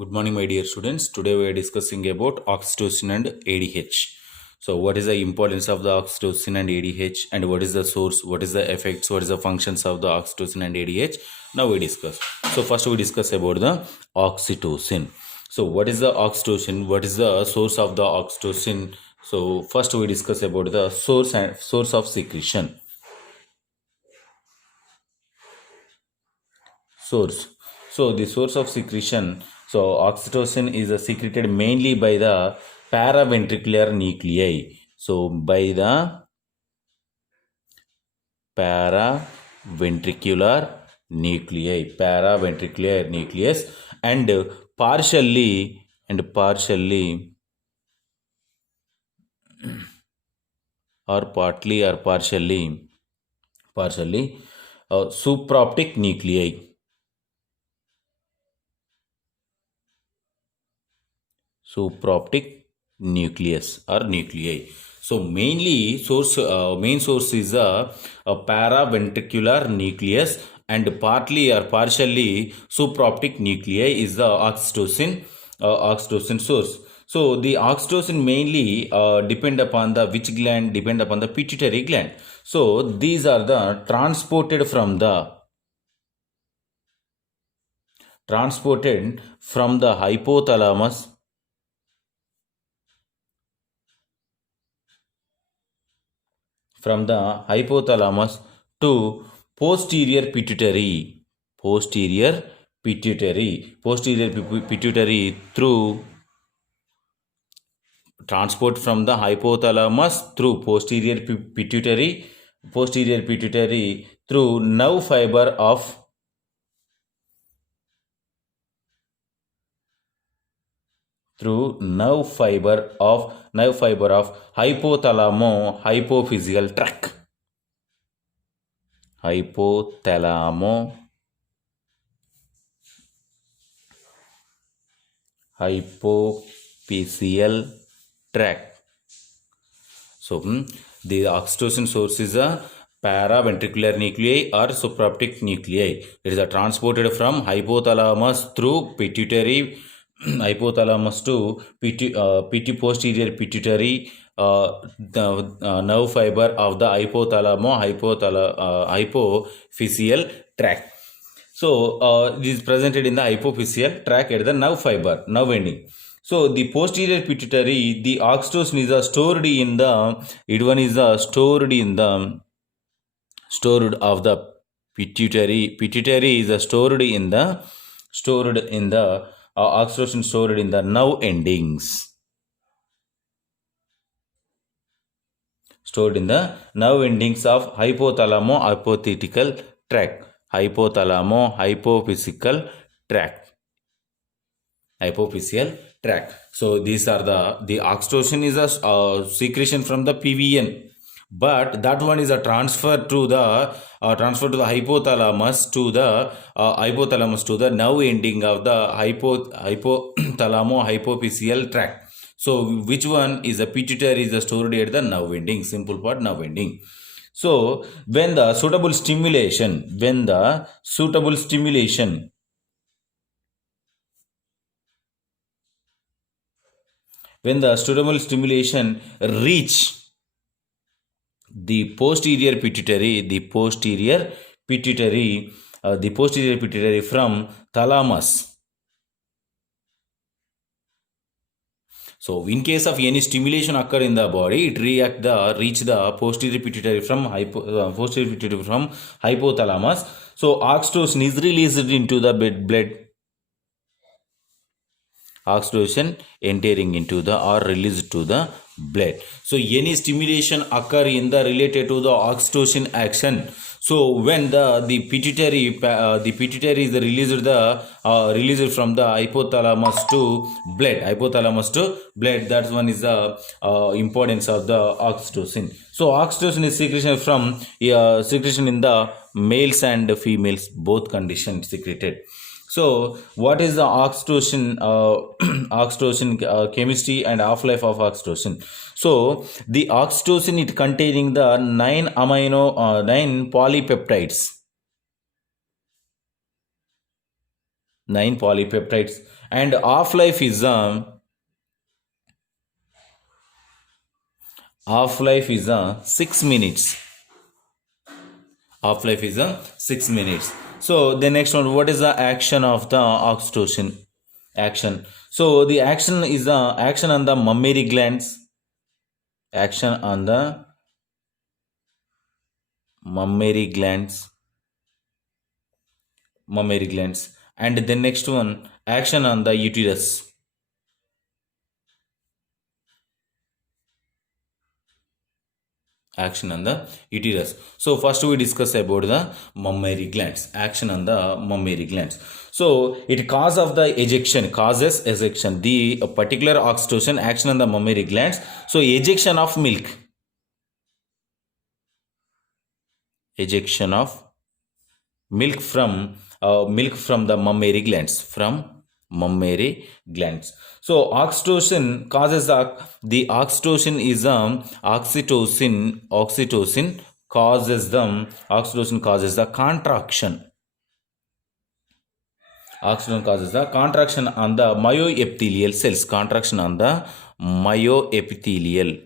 Good morning, my dear students. Today we are discussing about oxytocin and ADH. So, what is the importance of the oxytocin and ADH, and what is the source, what is the effects, what is the functions of the oxytocin and ADH? Now we discuss. So, first we discuss about the oxytocin. So, what is the oxytocin? What is the source of the oxytocin? So, first we discuss about the source of secretion. Source. So the source of secretion. So oxytocin is secreted mainly by the paraventricular nuclei. So by the paraventricular nucleus, and partially or partly or partially supraoptic nuclei. Supraoptic nucleus or nuclei. So main source is a paraventricular nucleus, and partly or partially supraoptic nuclei is the oxytocin source. So the oxytocin mainly depend upon the which gland? Depend upon the pituitary gland. So these are the transported from the hypothalamus to posterior pituitary through transport from the hypothalamus through posterior pituitary through nerve fiber of hypothalamo hypophyseal tract. Hypothalamo hypophyseal tract. So the oxytocin source is a paraventricular nuclei or supraoptic nuclei. It is transported from hypothalamus through pituitary hypothalamus to posterior pituitary the nerve fiber of the hypophyseal tract. So it is presented in the hypophyseal tract at the nerve ending. So the posterior pituitary, the oxytocin is stored in the stored of the pituitary. Pituitary is stored in the oxytocin stored in the nerve endings. Stored in the nerve endings of hypothalamo hypophyseal tract. Hypophyseal tract. So these are the oxytocin is a secretion from the PVN, but that one is a transfer to the hypothalamus to the nerve ending of the hypothalamo hypophyseal tract. So which one is the pituitary is stored at the nerve ending? Simple part, nerve ending. So when the suitable stimulation reach the posterior pituitary from thalamus. So in case of any stimulation occur in the body, it reach the posterior pituitary from hypothalamus. So oxytocin is released into the blood. Oxytocin entering into the or released to the blood. So any stimulation occur in the related to the oxytocin action. So when the pituitary is released from the hypothalamus to blood. That one is the importance of the oxytocin. So oxytocin is secretion in the males and females, both conditions secreted. So what is the oxytocin chemistry and half-life of oxytocin? So the oxytocin, it containing the 9 polypeptides and half-life is 6 minutes. Half-life is 6 minutes. So the next one, what is the action of the oxytocin? Action. So the action is the action on the mammary glands. Action on the mammary glands. And the next one, action on the uterus. Action on the uterus. So first we discuss about the mammary glands. Action on the mammary glands. So it causes ejection. The particular oxytocin action on the mammary glands. So ejection of milk. Ejection of milk from the mammary glands. So oxytocin causes the oxytocin is oxytocin causes the contraction. Oxytocin causes the contraction on the myoepithelial cells. Contraction on the myoepithelial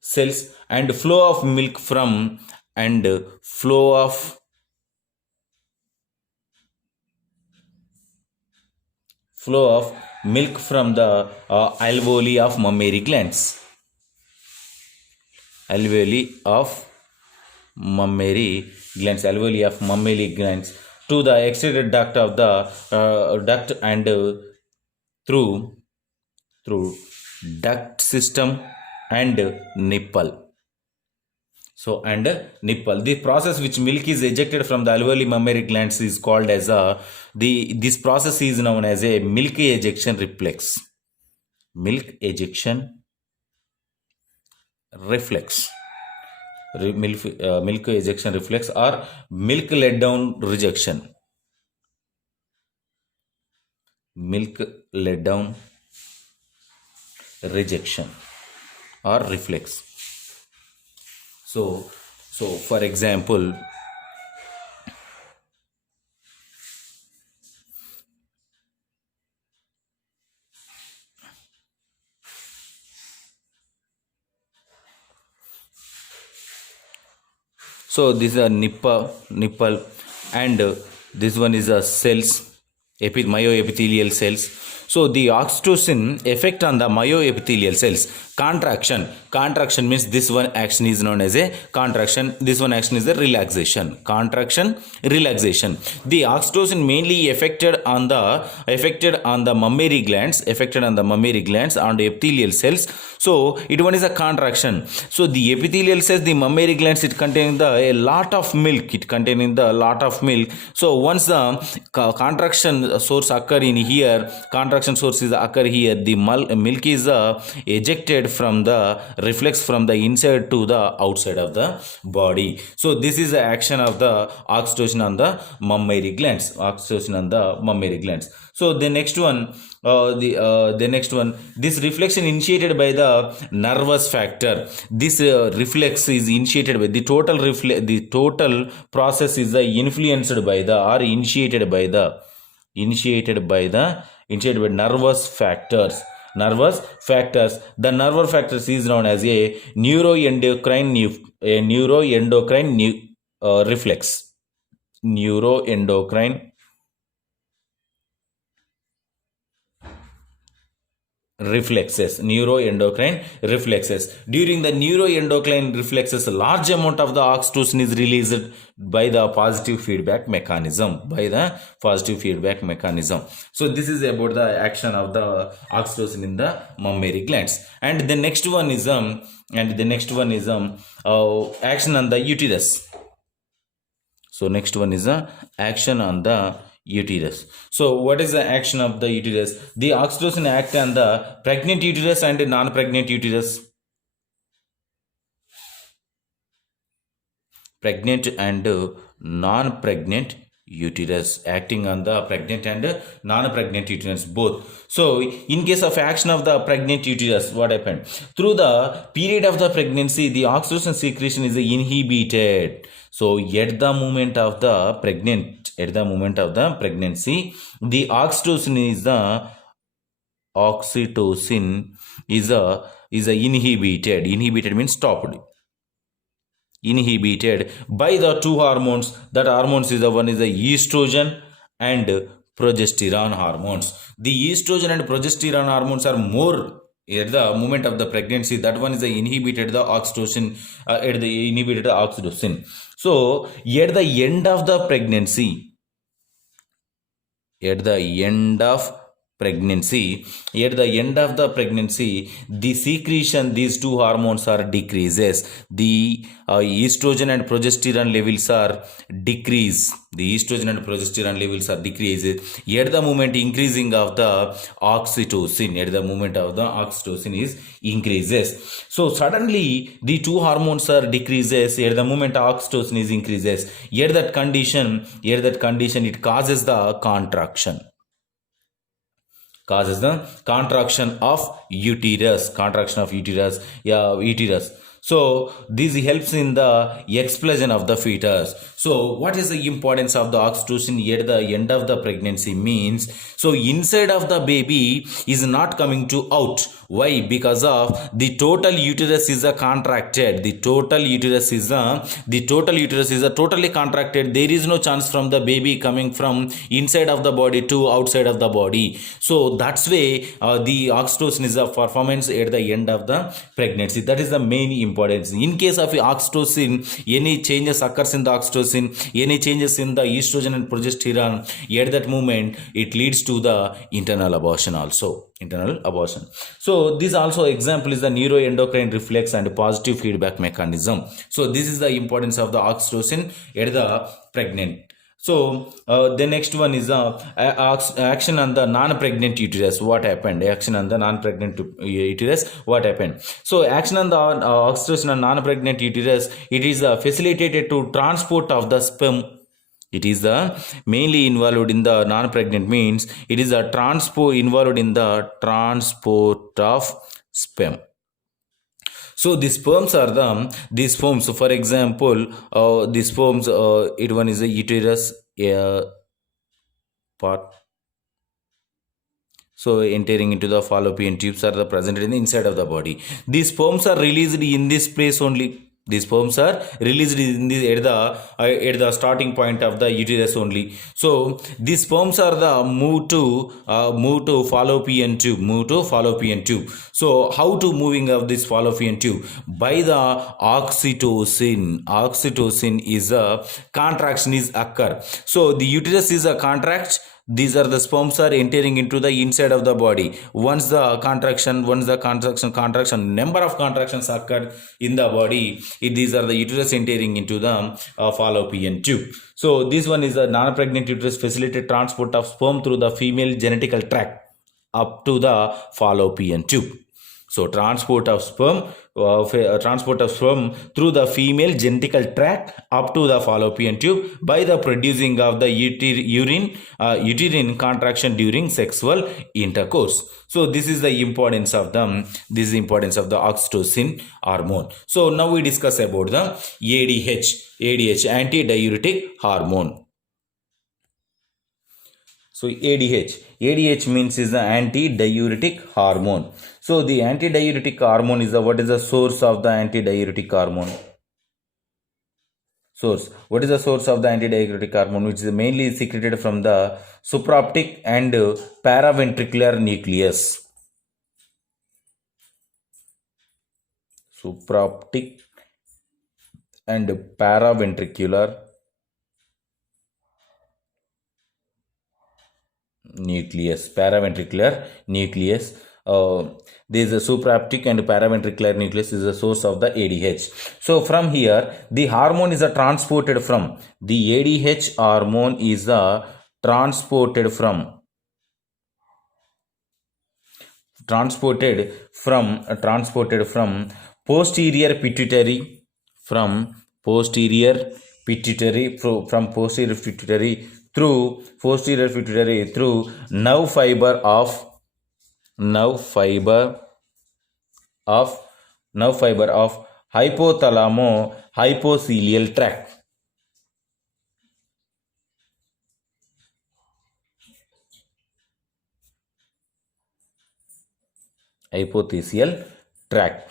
cells, and flow of milk from the alveoli of mammary glands. Alveoli of mammary glands to the extended duct of the duct and through duct system and nipple. So and nipple. The process which milk is ejected from the alveoli mammary glands is called as this process is known as a milk ejection reflex. Milk ejection reflex. Milk ejection reflex or milk let down rejection. Milk let down rejection or reflex. So for example, so this is a nipple and this one is a cells, myoepithelial cells. So the oxytocin effect on the myoepithelial cells. Contraction means this one action is known as a contraction. This one action is a relaxation. Contraction, relaxation. The oxytocin mainly affected on the mammary glands, on the epithelial cells. So it one is a contraction. So the epithelial cells, the mammary glands, it contains a lot of milk. So once the contraction source occur in here, the milk is ejected from the reflex from the inside to the outside of the body. So this is the action of the oxytocin on the mammary glands. So the next one, this reflection initiated by the nervous factor. This reflex is initiated by the total process is initiated by nervous factors. The nervous factors is known as a neuroendocrine reflex. Neuroendocrine reflexes. During the neuroendocrine reflexes, a large amount of the oxytocin is released by the positive feedback mechanism. So this is about the action of the oxytocin in the mammary glands. And the next one is action on the uterus. So next one is action on the uterus. So what is the action of the uterus? The oxytocin act on the pregnant uterus and non-pregnant uterus. Pregnant and non-pregnant uterus, acting on the pregnant and non-pregnant uterus both. So in case of action of the pregnant uterus, what happened? Through the period of the pregnancy, the oxytocin secretion is inhibited. So at the moment of the pregnant at the moment of the pregnancy. The oxytocin is a inhibited. Inhibited means stopped. Inhibited by the two hormones. That hormones is the one is the estrogen and progesterone hormones. The estrogen and progesterone hormones are more at the moment of the pregnancy. That one is the inhibited the oxytocin at the inhibited the oxytocin. So at the end of the pregnancy, at the end of pregnancy the secretion these two hormones are decreases. The estrogen and progesterone levels are decreased. At the moment increasing of the oxytocin, is increases. So suddenly the two hormones are decreases at the moment oxytocin is increases. At that condition it causes the contraction of uterus. So this helps in the explosion of the fetus. So what is the importance of the oxytocin at the end of the pregnancy means, so inside of the baby is not coming to out. Why? Because of the total uterus is contracted. The total uterus is totally contracted. There is no chance from the baby coming from inside of the body to outside of the body. So that's way the oxytocin is a performance at the end of the pregnancy. That is the main importance. In case of oxytocin, any changes occurs in the oxytocin, any changes in the estrogen and progesterone, at that moment it leads to the internal abortion. So this also example is the neuroendocrine reflex and positive feedback mechanism. So this is the importance of the oxytocin at the pregnant. So the next one is action on the non-pregnant uterus. What happened? So action on the oxytocin on non-pregnant uterus, it is facilitated to transport of the sperm. It is mainly involved in the non-pregnant means it is involved in the transport of sperm. So these sperms are these sperms. So for example, these sperms, it one is a uterus part. So entering into the fallopian tubes are present in the inside of the body. These sperms are released in this place only. These sperms are released in at the starting point of the uterus only. So these sperms are the move to fallopian tube. So how to moving of this fallopian tube? By the oxytocin. Oxytocin is a contraction is occur. So the uterus is a contract. These are the sperms are entering into the inside of the body. Once the contraction, number of contractions occur in the body, these are the uterus entering into the fallopian tube. So this one is a non-pregnant uterus facilitated transport of sperm through the female genital tract up to the fallopian tube. So transport of sperm through the female genital tract up to the fallopian tube by the producing of the uterine contraction during sexual intercourse. So this is the importance of the oxytocin hormone. So now we discuss about the ADH, antidiuretic hormone. So ADH means is the antidiuretic hormone. So the antidiuretic hormone is what is the source of the antidiuretic hormone? What is the source of the antidiuretic hormone? Which is mainly secreted from the supraoptic and paraventricular nucleus. Supraoptic and paraventricular nucleus. There is a supraoptic and paraventricular nucleus is the source of the ADH. So from here the hormone is transported from the ADH hormone is transported from posterior pituitary through nerve fiber of hypothalamo hypothelial tract. hypothesial tract.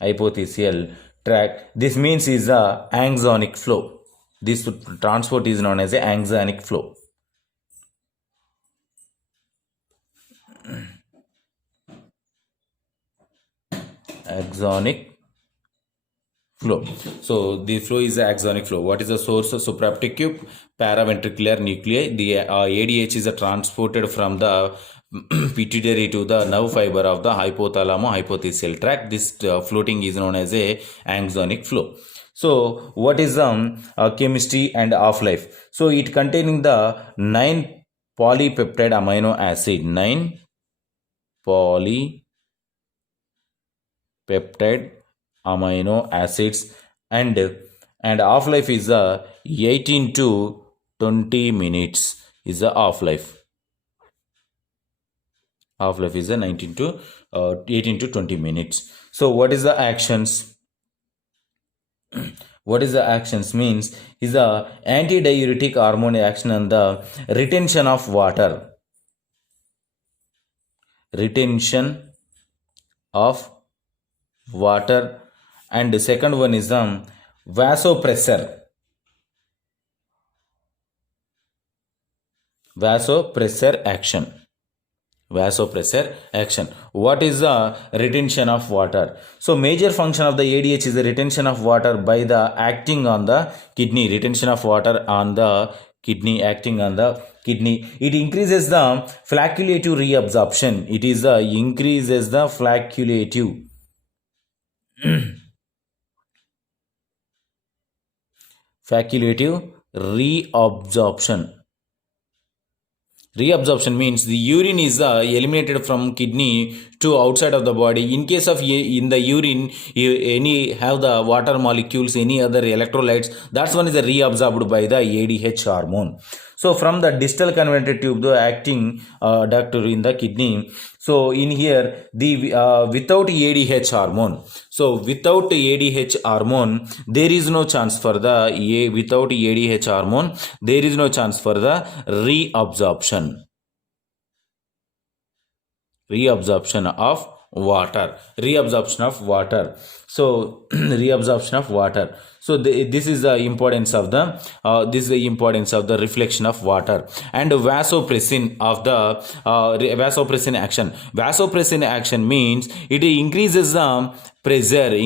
Hypothesial tract. This means is a axonic flow. This transport is known as a axonic flow. Axonic flow. So the flow is the axonic flow. What is the source? Supraoptic tube, paraventricular nuclei. The ADH is transported from the pituitary to the nerve fiber of the hypothalamo-hypothesial tract. This floating is known as a axonic flow. So what is chemistry and half-life? So it containing the 9 polypeptide amino acid. 9 polypeptide amino acids, and half-life is 18 to 20 minutes is the half-life. Half-life is 18 to 20 minutes. So what is the actions? What is the actions means is the antidiuretic hormone action on the retention of water. Retention of water. And the second one is vasopressor. Vasopressor action. Vasopressor action. What is the retention of water? So major function of the ADH is the retention of water by the acting on the kidney. Retention of water on the kidney, acting on the kidney. It increases the flaculative reabsorption. It is increases the flaculative reabsorption. Reabsorption means the urine is eliminated from kidney to outside of the body. In case of in the urine, any have the water molecules, any other electrolytes, that's one is reabsorbed by the ADH hormone. So from the distal convoluted tube, the acting duct in the kidney. So in here, the without ADH hormone. So without ADH hormone, there is no chance for the without ADH hormone, there is no chance for the reabsorption. Reabsorption of water. Reabsorption of water. So reabsorption of water. So this is the importance of the reflection of water. And vasopressin of the vasopressin action. Vasopressin action means it increases the pressure. The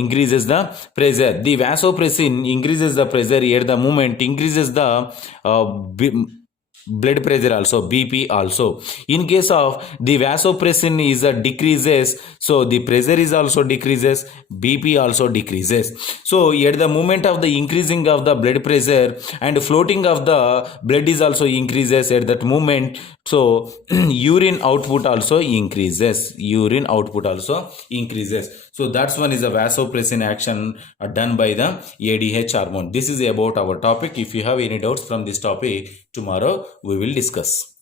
vasopressin increases the pressure at the moment, increases the blood pressure also, BP also. In case of the vasopressin is decreases, so the pressure is also decreases, BP also decreases. So at the moment of the increasing of the blood pressure and floating of the blood is also increases at that moment. So urine output also increases. So that's one is a vasopressin action done by the ADH hormone. This is about our topic. If you have any doubts from this topic, tomorrow we will discuss.